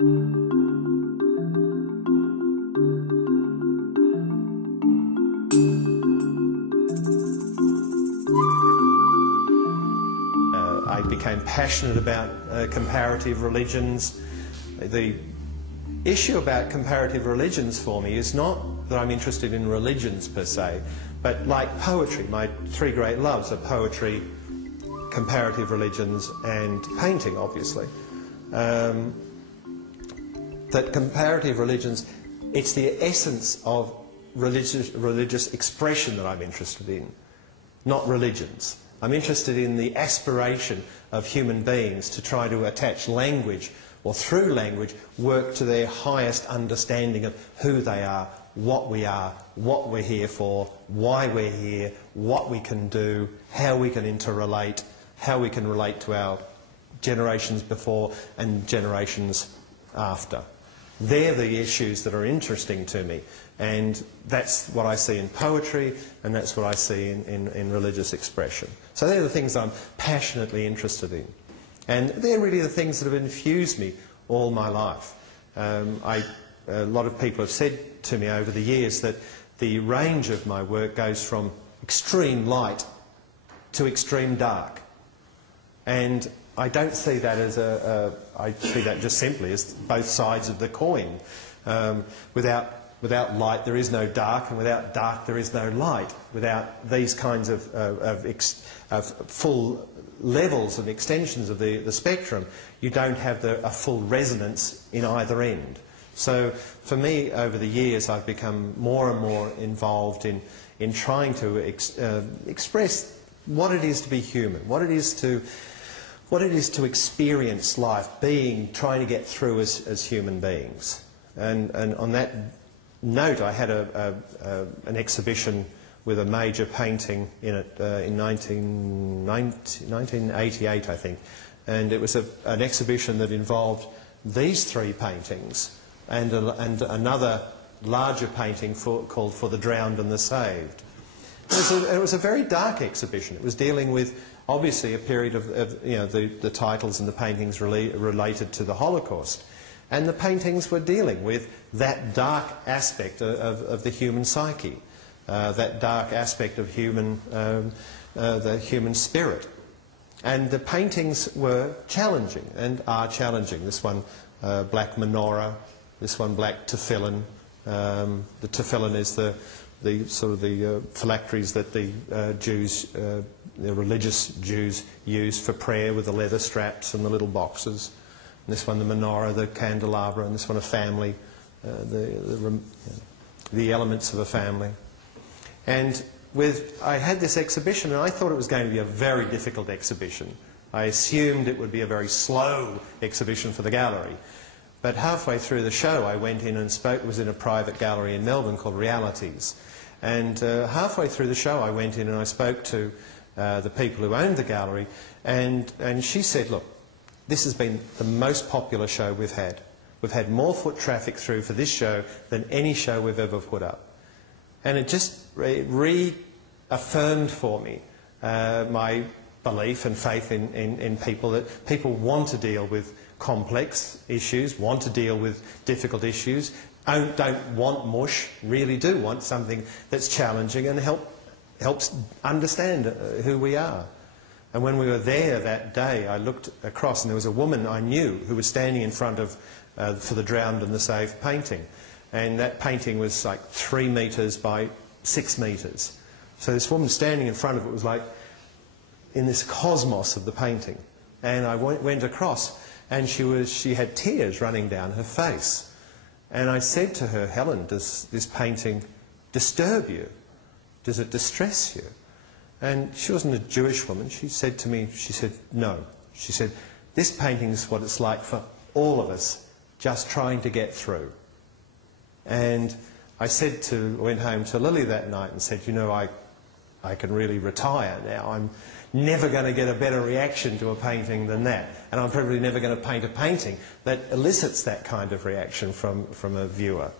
I became passionate about comparative religions. The issue about comparative religions for me is not that I'm interested in religions per se, but like poetry. My three great loves are poetry, comparative religions and painting, obviously. That comparative religions, it's the essence of religious expression that I'm interested in, not religions. I'm interested in the aspiration of human beings to try to attach language, or through language, work to their highest understanding of who they are, what we're here for, why we're here, what we can do, how we can interrelate, how we can relate to our generations before and generations after. They're the issues that are interesting to me, and that's what I see in poetry, and that's what I see in religious expression. So they're the things I'm passionately interested in, and they're really the things that have infused me all my life. A lot of people have said to me over the years that the range of my work goes from extreme light to extreme dark, and I don't see that as I see that just simply as both sides of the coin. Without light there is no dark, and without dark there is no light. Without these kinds of full levels and extensions of the spectrum, you don't have a full resonance in either end. So for me, over the years, I've become more and more involved in trying to express what it is to be human, what it is to experience life, trying to get through as human beings. And on that note, I had an exhibition with a major painting in it in 1988, I think. And it was an exhibition that involved these three paintings and another larger painting called For the Drowned and the Saved. It was a very dark exhibition. It was dealing with, obviously, a period of the titles and the paintings related to the Holocaust. And the paintings were dealing with that dark aspect of the human psyche, that dark aspect of the human spirit. And the paintings were challenging and are challenging. This one, Black Menorah, this one, Black Tefillin. The tefillin is the phylacteries that the religious Jews use for prayer, with the leather straps and the little boxes. And this one, the menorah, the candelabra, and this one, a family, the elements of a family. And I had this exhibition, and I thought it was going to be a very difficult exhibition. I assumed it would be a very slow exhibition for the gallery. But halfway through the show, I went in and spoke. It was in a private gallery in Melbourne called Realities. And halfway through the show, I went in and I spoke to the people who owned the gallery, and she said, look, this has been the most popular show we've had. We've had more foot traffic through for this show than any show we've ever put up. And it just reaffirmed for me my belief and faith in people, that people want to deal with complex issues, want to deal with difficult issues, don't want mush, really do want something that's challenging and helps understand who we are. And when we were there that day, I looked across and there was a woman I knew who was standing in front of For the Drowned and the Saved painting. And that painting was like 3 metres by 6 metres. So this woman standing in front of it was like in this cosmos of the painting. And I went across, and she had tears running down her face. And I said to her, Helen, does this painting disturb you? Does it distress you? And she wasn't a Jewish woman. She said to me, she said, no. She said, this painting is what it's like for all of us, just trying to get through. And I went home to Lily that night and said, you know, I can really retire now. I'm never going to get a better reaction to a painting than that. And I'm probably never going to paint a painting that elicits that kind of reaction from a viewer.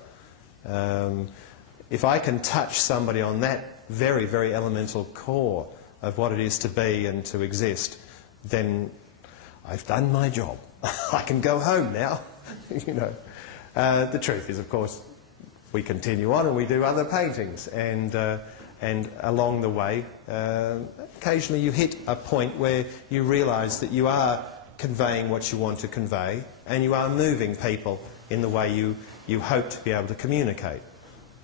If I can touch somebody on that very, very elemental core of what it is to be and to exist, then I've done my job. I can go home now. you know. The truth is, of course, we continue on and we do other paintings, and along the way, occasionally you hit a point where you realise that you are conveying what you want to convey, and you are moving people in the way you hope to be able to communicate.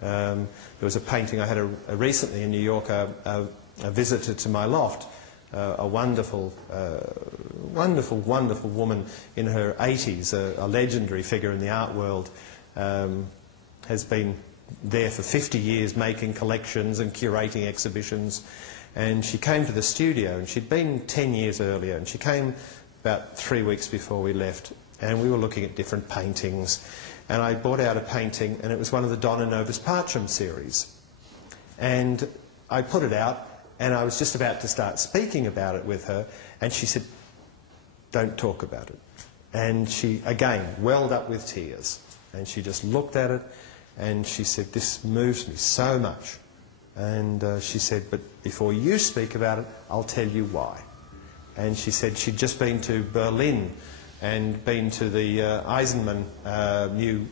There was a painting I had recently in New York, a visitor to my loft, a wonderful, wonderful woman in her 80s, a legendary figure in the art world, has been there for 50 years making collections and curating exhibitions. And she came to the studio, and she'd been 10 years earlier, and she came about 3 weeks before we left, and we were looking at different paintings, and I brought out a painting, and it was one of the Donna Novus Pacem series. And I put it out, and I was just about to start speaking about it with her, and she said, "Don't talk about it." And she, again, welled up with tears, and she just looked at it, and she said, "This moves me so much." And she said, "But before you speak about it, I'll tell you why." And she said she'd just been to Berlin and been to the Eisenman new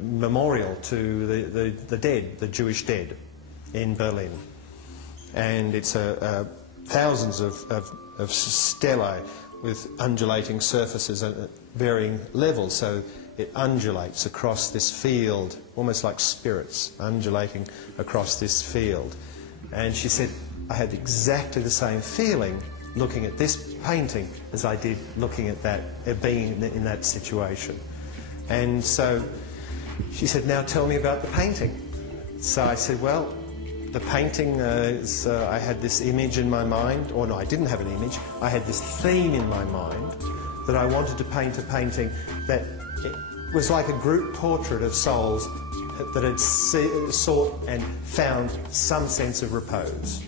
memorial to the dead, the Jewish dead, in Berlin. And it's thousands of stelae with undulating surfaces at varying levels, so it undulates across this field, almost like spirits undulating across this field. And she said, "I had exactly the same feeling looking at this painting as I did looking at that, being in that situation." And so she said, "Now tell me about the painting." So I said, "Well, the painting I had this image in my mind," or no, I didn't have an image, I had this theme in my mind that I wanted to paint a painting that was like a group portrait of souls that had sought and found some sense of repose,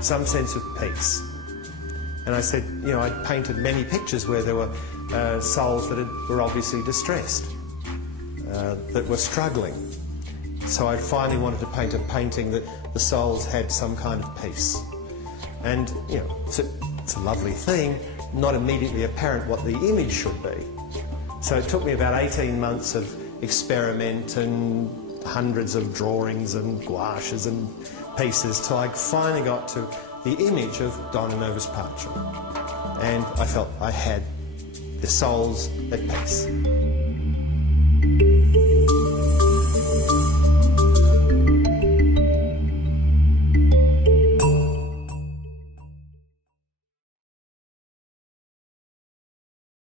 some sense of peace. And I said, you know, I'd painted many pictures where there were souls that were obviously distressed, that were struggling. So I finally wanted to paint a painting that the souls had some kind of peace. And, you know, it's a lovely thing, not immediately apparent what the image should be. So it took me about 18 months of experiment and hundreds of drawings and gouaches and pieces till I finally got to the image of Donna Novus Pacem. And I felt I had the souls at peace.